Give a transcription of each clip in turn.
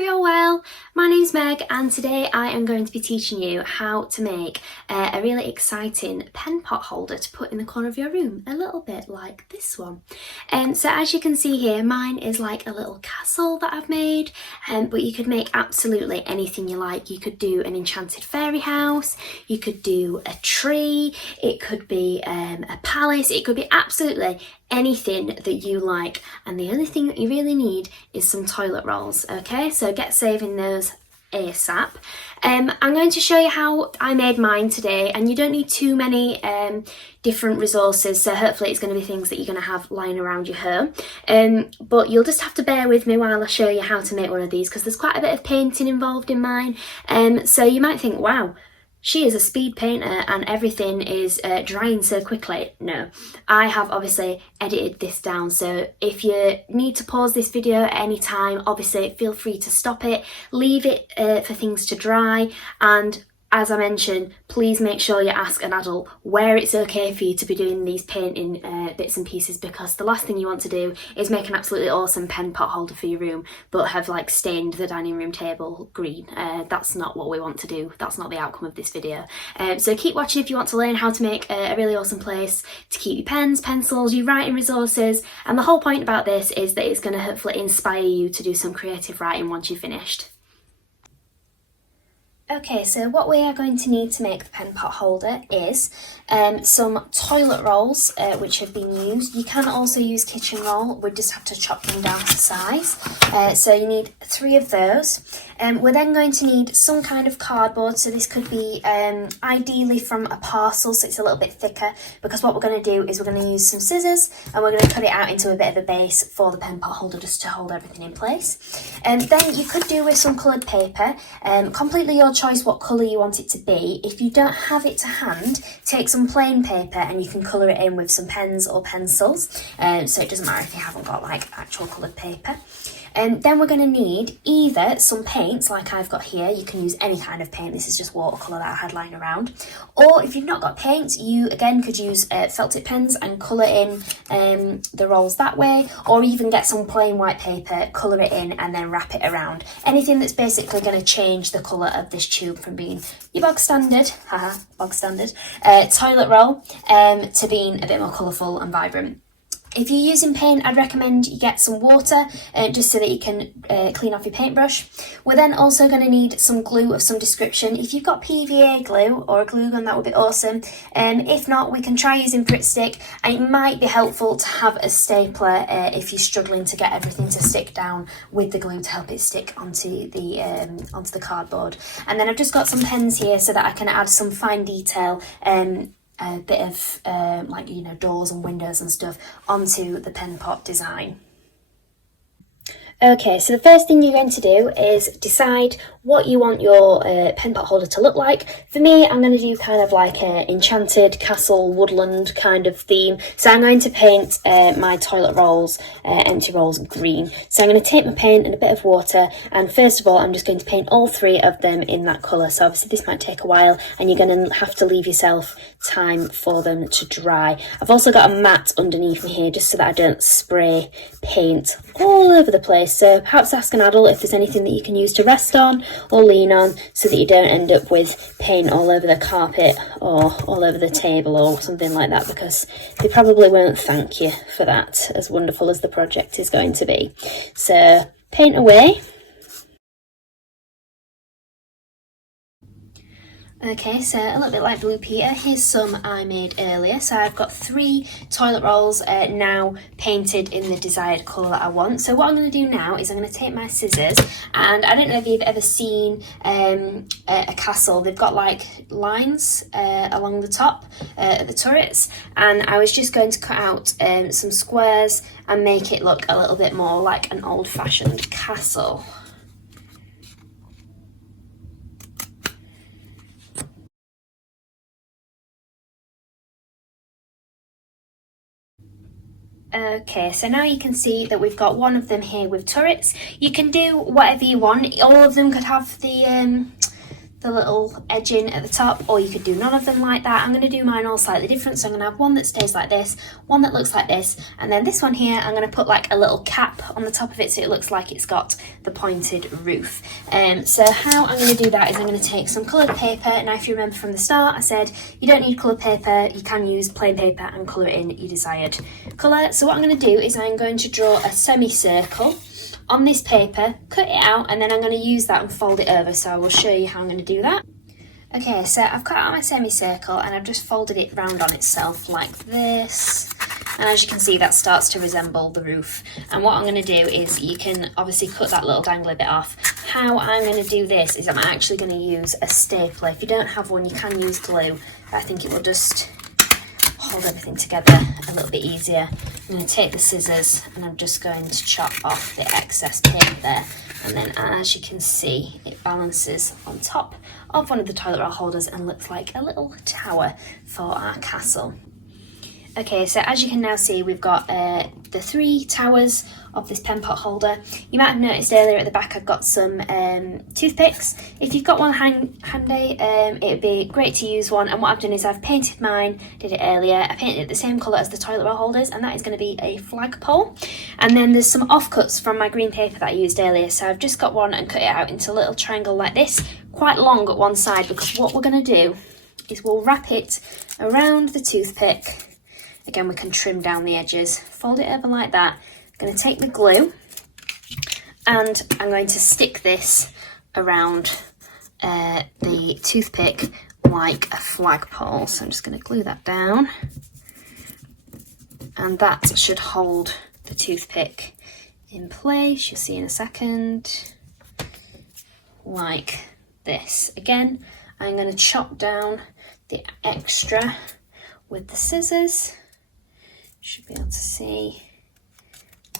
hope you're well. My name's Meg and today I am going to be teaching you how to make a really exciting pen pot holder to put in the corner of your room, a little bit like this one. So as you can see here, mine is like a little castle that I've made, but you could make absolutely anything you like. You could do an enchanted fairy house, you could do a tree, it could be a palace, it could be absolutely anything that you like, and the only thing that you really need is some toilet rolls. Okay, so get saving those ASAP. I'm going to show you how I made mine today, and you don't need too many different resources, so hopefully it's going to be things that you're going to have lying around your home, but you'll just have to bear with me while I show you how to make one of these, because there's quite a bit of painting involved in mine, so you might think, wow, she is a speed painter and everything is drying so quickly. No, I have obviously edited this down, so if you need to pause this video at any time, obviously feel free to stop it, leave it for things to dry, and as I mentioned, please make sure you ask an adult where it's okay for you to be doing these painting bits and pieces, because the last thing you want to do is make an absolutely awesome pen pot holder for your room but have like stained the dining room table green. That's not what we want to do. That's not the outcome of this video. So keep watching if you want to learn how to make a really awesome place to keep your pens, pencils, your writing resources, and the whole point about this is that it's going to hopefully inspire you to do some creative writing once you've finished. Okay, so what we are going to need to make the pen pot holder is some toilet rolls, which have been used. You can also use kitchen roll, we just have to chop them down to size. So you need 3 of those. We're then going to need some kind of cardboard, so this could be ideally from a parcel, so it's a little bit thicker, because what we're going to do is we're going to use some scissors and we're going to cut it out into a bit of a base for the pen pot holder just to hold everything in place. Then you could do with some coloured paper, completely your choice what colour you want it to be. If you don't have it to hand, take some plain paper and you can colour it in with some pens or pencils, so it doesn't matter if you haven't got like actual coloured paper. Then we're going to need either some paints like I've got here. You can use any kind of paint, this is just watercolour that I had lying around, or if you've not got paints, you again could use felt tip pens and colour in the rolls that way, or even get some plain white paper, colour it in and then wrap it around. Anything that's basically going to change the colour of this tube from being your bog standard toilet roll to being a bit more colourful and vibrant. If you're using paint, I'd recommend you get some water just so that you can clean off your paintbrush. We're then also going to need some glue of some description. If you've got PVA glue or a glue gun, that would be awesome. If not, we can try using Grit Stick, and it might be helpful to have a stapler if you're struggling to get everything to stick down with the glue to help it stick onto the cardboard. And then I've just got some pens here so that I can add some fine detail, a bit of like, you know, doors and windows and stuff onto the pen pot design. Okay, so the first thing you're going to do is decide what you want your pen pot holder to look like. For me, I'm going to do kind of like an enchanted castle woodland kind of theme. So I'm going to paint my toilet rolls, empty rolls, green. So I'm going to take my paint and a bit of water, and first of all I'm just going to paint all 3 of them in that colour. So obviously this might take a while and you're going to have to leave yourself time for them to dry. I've also got a mat underneath me here just so that I don't spray paint all over the place. So perhaps ask an adult if there's anything that you can use to rest on or lean on, so that you don't end up with paint all over the carpet or all over the table or something like that, because they probably won't thank you for that, as wonderful as the project is going to be. So paint away. Okay, so a little bit like Blue Peter, here's some I made earlier. So I've got 3 toilet rolls now painted in the desired colour that I want. So what I'm going to do now is I'm going to take my scissors, and I don't know if you've ever seen a castle. They've got like lines along the top of the turrets, and I was just going to cut out some squares and make it look a little bit more like an old-fashioned castle. Okay, so now you can see that we've got one of them here with turrets. You can do whatever you want. All of them could have the the little edging at the top, or you could do none of them like that. I'm going to do mine all slightly different, so I'm going to have one that stays like this, one that looks like this, and then this one here I'm going to put like a little cap on the top of it so it looks like it's got the pointed roof. So how I'm going to do that is I'm going to take some coloured paper. Now if you remember from the start I said you don't need coloured paper, you can use plain paper and colour it in your desired colour. So what I'm going to do is I'm going to draw a semicircle on this paper, cut it out, and then I'm going to use that and fold it over, so I will show you how I'm going to do that. Okay, so I've cut out my semicircle and I've just folded it round on itself like this, and as you can see that starts to resemble the roof. And what I'm going to do is, you can obviously cut that little dangly bit off. How I'm going to do this is I'm actually going to use a stapler. If you don't have one you can use glue, but I think it will just hold everything together a little bit easier. I'm going to take the scissors and I'm just going to chop off the excess paper there, and then as you can see it balances on top of one of the toilet roll holders and looks like a little tower for our castle. Okay, so as you can now see we've got the 3 towers of this pen pot holder. You might have noticed earlier at the back I've got some toothpicks. If you've got one handy, it'd be great to use one. And what I've done is I've painted mine, did it earlier, I painted it the same colour as the toilet roll holders, and that is going to be a flagpole. And then there's some offcuts from my green paper that I used earlier, so I've just got one and cut it out into a little triangle like this, quite long at one side, because what we're going to do is we'll wrap it around the toothpick. Again, we can trim down the edges, fold it over like that. I'm going to take the glue and I'm going to stick this around the toothpick like a flagpole. So I'm just going to glue that down, and that should hold the toothpick in place. You'll see in a second, like this. Again, I'm going to chop down the extra with the scissors. Should be able to see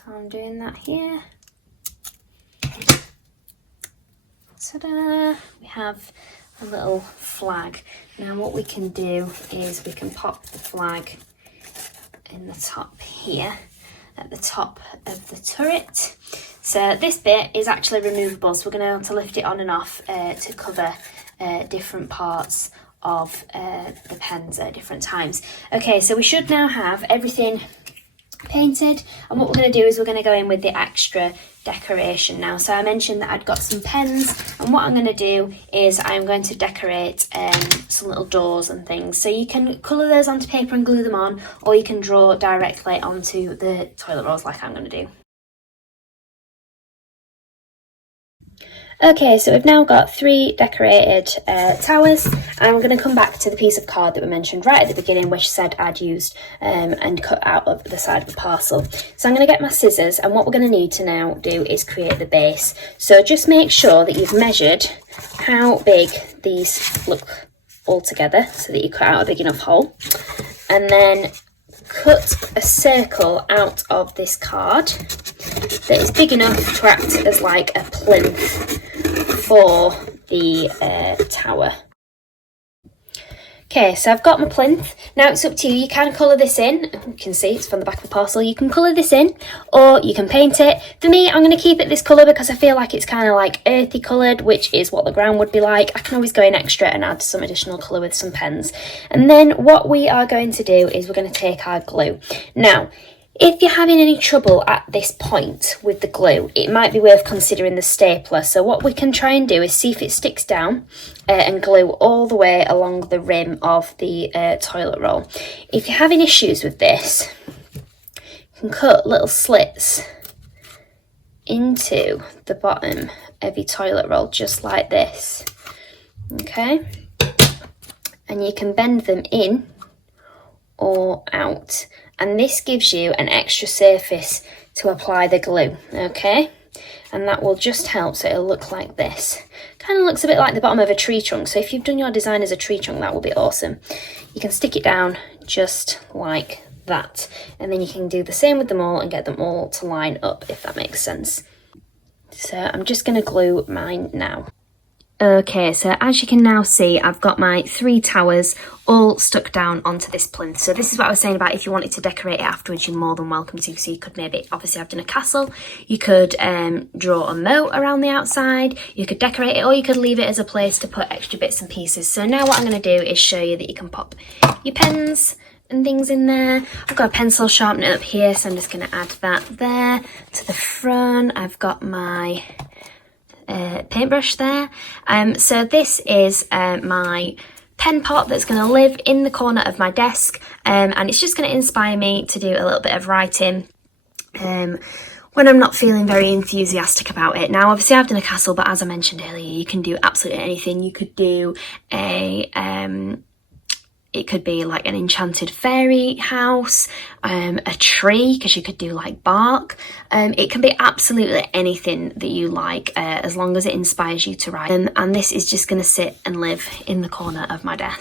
how I'm doing that here. Ta-da! We have a little flag. Now what we can do is we can pop the flag in the top here, at the top of the turret. So this bit is actually removable, so we're going to have to lift it on and off to cover different parts of the pens at different times. Okay, so we should now have everything painted, and what we're going to do is we're going to go in with the extra decoration now. So I mentioned that I'd got some pens, and what I'm going to do is I'm going to decorate some little doors and things. So you can colour those onto paper and glue them on, or you can draw directly onto the toilet rolls like I'm going to do. Okay, so we've now got 3 decorated towers, and we're going to come back to the piece of card that we mentioned right at the beginning, which said I'd used and cut out of the side of the parcel. So I'm going to get my scissors, and what we're going to need to now do is create the base. So just make sure that you've measured how big these look all together, so that you cut out a big enough hole, and then cut a circle out of this card that is big enough to act as like a plinth for the tower. Okay, so I've got my plinth. Now it's up to you. You can colour this in. You can see it's from the back of the parcel. You can colour this in, or you can paint it. For me, I'm going to keep it this colour because I feel like it's kind of like earthy coloured, which is what the ground would be like. I can always go in extra and add some additional colour with some pens. And then what we are going to do is we're going to take our glue. Now, if you're having any trouble at this point with the glue, it might be worth considering the stapler. So what we can try and do is see if it sticks down and glue all the way along the rim of the toilet roll. If you're having issues with this, you can cut little slits into the bottom of your toilet roll just like this, okay? And you can bend them in or out, and this gives you an extra surface to apply the glue, okay? And that will just help, so it'll look like this. Kind of looks a bit like the bottom of a tree trunk, so if you've done your design as a tree trunk, that will be awesome. You can stick it down just like that, and then you can do the same with them all and get them all to line up, if that makes sense. So I'm just going to glue mine now. Okay, so as you can now see, I've got my 3 towers all stuck down onto this plinth. So this is what I was saying about if you wanted to decorate it afterwards, you're more than welcome to. So you could maybe, obviously I've done a castle, you could draw a moat around the outside, you could decorate it, or you could leave it as a place to put extra bits and pieces. So now what I'm going to do is show you that you can pop your pens and things in there. I've got a pencil sharpener up here, so I'm just going to add that there to the front. I've got my paintbrush there. So this is my pen pot that's going to live in the corner of my desk, and it's just going to inspire me to do a little bit of writing when I'm not feeling very enthusiastic about it. Now obviously I've done a castle, but as I mentioned earlier, you can do absolutely anything. You could do it could be like an enchanted fairy house, a tree, because you could do like bark. It can be absolutely anything that you like, as long as it inspires you to write. And this is just going to sit and live in the corner of my desk.